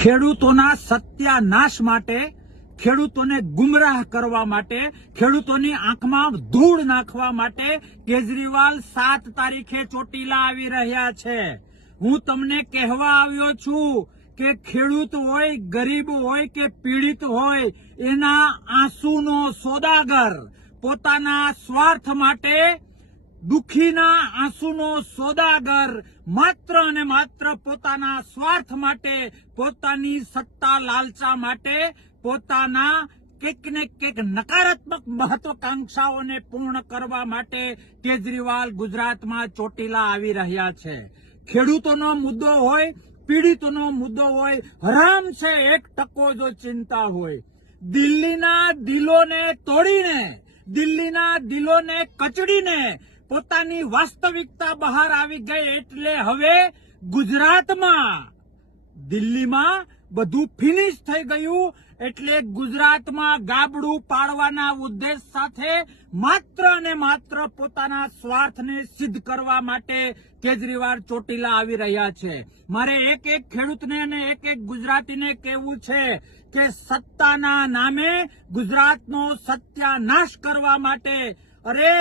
ખેડૂતોના સત્યાનાશ માટે, ખેડૂતોને ગુમરાહ કરવા માટે, ખેડૂતોની આંખમાં ધૂળ નાખવા માટે કેજરીવાલ 7 તારીખે ચોટીલા આવી રહ્યા છે। હું તમને કહેવા આવ્યો છું કે ખેડૂત હોય, ગરીબ હોય કે પીડિત હોય, એના આંસુનો સોદાગર, પોતાના સ્વાર્થ માટે દુખીના આંસુનો સોદાગર, માત્ર અને માત્ર પોતાના સ્વાર્થ માટે, પોતાની સત્તા લાલચા માટે, પોતાના કંઈક ને કંઈક નકારાત્મક મહત્વાકાંક્ષાઓને પૂર્ણ કરવા માટે કેજરીવાલ ગુજરાતમાં ચોટીલા આવી રહ્યા છે। ખેડૂતોનો મુદ્દો હોય, પીડિતોનો મુદ્દો હોય, હરામ છે 1% જો ચિંતા હોય। દિલ્હીના દિલોને તોડીને, દિલ્હીના દિલોને કચડીને પોતાની વાસ્તવિકતા બહાર આવી ગઈ એટલે હવે ગુજરાતમાં, દિલ્હીમાં બધું ફિનિશ થઈ ગયું એટલે ગુજરાતમાં ગાબડું પાડવાના ઉદ્દેશ સાથે માત્ર અને માત્ર પોતાના સ્વાર્થને સિદ્ધ કરવા માટે કેજરીવાલ ચોટીલા આવી રહ્યા છે। મારે એક એક ખેડૂતને અને એક એક ગુજરાતીને કહેવું છે કે સત્તાના નામે ગુજરાતનો સત્યાનાશ કરવા માટે, અરે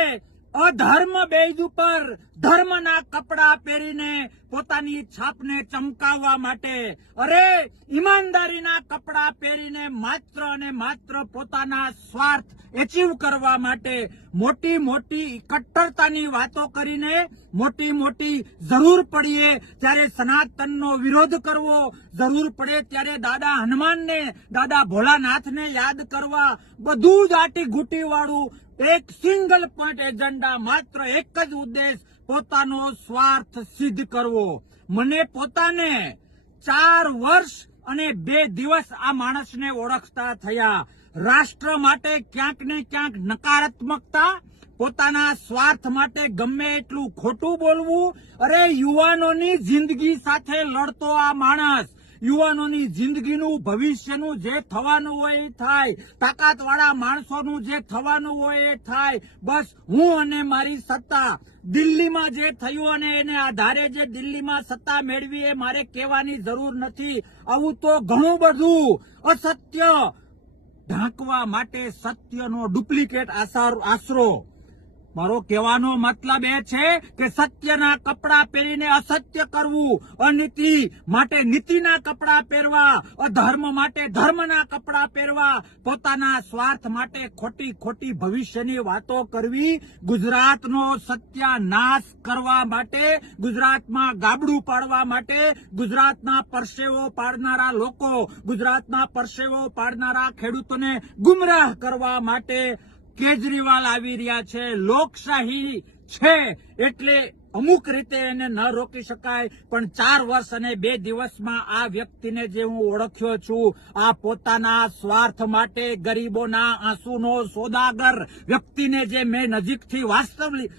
અધર્મ બેઝ ઉપર ધર્મના કપડા પહેરીને પોતાની છાપને ચમકાવવા માટે, અરે ઈમાનદારીના કપડા પહેરીને માત્ર અને માત્ર પોતાના સ્વાર્થ એચીવ કરવા માટે મોટી મોટી કટ્ટરતાની વાતો કરીને, મોટી મોટી જરૂર પડીએ ત્યારે સનાતનનો વિરોધ કરવો, જરૂર પડે ત્યારે દાદા હનુમાનને, દાદા ભોળાનાથને યાદ કરવા, બધું જ આટી ઘૂંટી વાળું એક સિંગલ પોઈન્ટ એજન્ડા, માત્ર એક જ ઉદ્દેશ, પોતાનો સ્વાર્થ સિદ્ધ કરવો। મને પોતાને 4 વર્ષ અને 2 દિવસ આ માણસને ઓળખતા થયા। રાષ્ટ્ર માટે ક્યાંક ને ક્યાંક નકારાત્મકતા, પોતાના સ્વાર્થ માટે ગમે એટલું ખોટું બોલવું, અરે યુવાનોની જિંદગી સાથે લડતો આ માણસ, યુવાનોની જિંદગીનું, ભવિષ્યનું જે થવાનું હોય એ થાય, તાકાતવાળા માણસોનું જે થવાનું હોય એ થાય। બસ હું અને મારી સત્તા, દિલ્હીમાં જે થયું અને એને આધારે જે દિલ્હીમાં સત્તા મેળવી એ મારે કહેવાની જરૂર નથી। આવું તો ઘણું બધું અસત્ય ઢાંકવા માટે સત્યનો ડુપ્લિકેટ આશરો। મારો કહેવાનો મતલબ એ છે કે સત્યના કપડા પહેરીને અસત્ય કરવું, અનીતિ માટે નીતિના કપડા પહેરવા, અધર્મ માટે ધર્મના કપડા પહેરવા, પોતાના સ્વાર્થ માટે ખોટી ખોટી ભવિષ્યની વાતો કરવી, ગુજરાતનો સત્યાનાશ કરવા માટે, ગુજરાતમાં ગાબડું પાડવા માટે, ગુજરાતના પરસેવો પાડનારા લોકો, ગુજરાતના પરસેવો પાડનારા ખેડૂતોને ગુમરાહ કરવા માટે કેજરીવાલ આવી રહ્યા છે। લોકશાહી છે એટલે અમુક રીતે એને ન રોકી શકાય, પણ 4 વર્ષ અને 2 દિવસમાં આ વ્યક્તિને જે હું ઓળખ્યો છું, આ પોતાના સ્વાર્થ માટે ગરીબોના આંસુનો સોદાગર વ્યક્તિને જે મેં નજીકથી વાસ્તવિક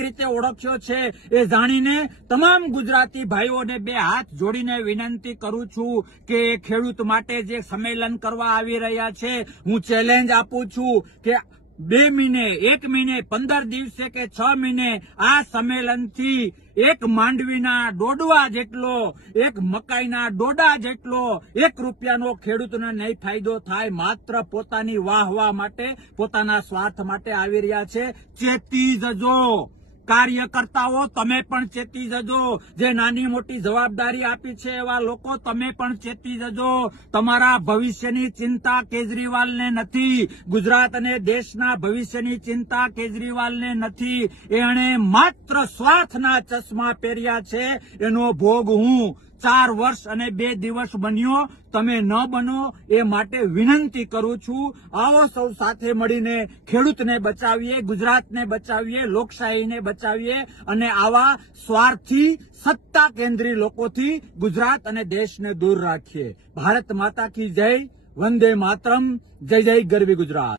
રીતે ઓળખ્યો છે એ જાણીને તમામ ગુજરાતી ભાઈઓને 2 હાથ જોડીને વિનંતી કરું છું કે ખેડૂત માટે જે સંમેલન કરવા આવી રહ્યા છે, હું ચેલેન્જ આપું છું કે 2 મહિને, 1 મહિને, 15 દિવસે કે 6 મહિને આ સંમેલનથી એક માંડવીના ડોડવા જેટલો, એક મકાઈના ડોડા જેટલો 1 રૂપિયાનો ખેડૂતને નહીં ફાયદો થાય, માત્ર પોતાની વાહવા માટે, પોતાના સ્વાર્થ માટે આવી રહ્યા છે। ચેતી જજો કાર્યકર્તાઓ, તમે પણ ચેતી જજો, જે નાની મોટી જવાબદારી આપી છે એવા લોકો તમે પણ ચેતી જજો। તમારા ભવિષ્યની ચિંતા કેજરીવાલને નથી, ગુજરાત અને દેશના ભવિષ્યની ચિંતા કેજરીવાલને નથી, એણે માત્ર સ્વાર્થના ચશ્મા પહેર્યા છે। એનો ભોગ હું 4 વર્ષ અને 2 દિવસ બન્યો, તમે ન બનો એ માટે વિનંતી કરું છું। આવો સૌ સાથે મળીને ખેડૂતને બચાવીએ, ગુજરાતને બચાવીએ, લોકશાહીને બચાવીએ અને આવા સ્વાર્થી સત્તા કેન્દ્રી લોકોથી ગુજરાત અને દેશને દૂર રાખીએ। ભારત માતા કી જય, વંદે માતરમ, જય જય ગરવી ગુજરાત।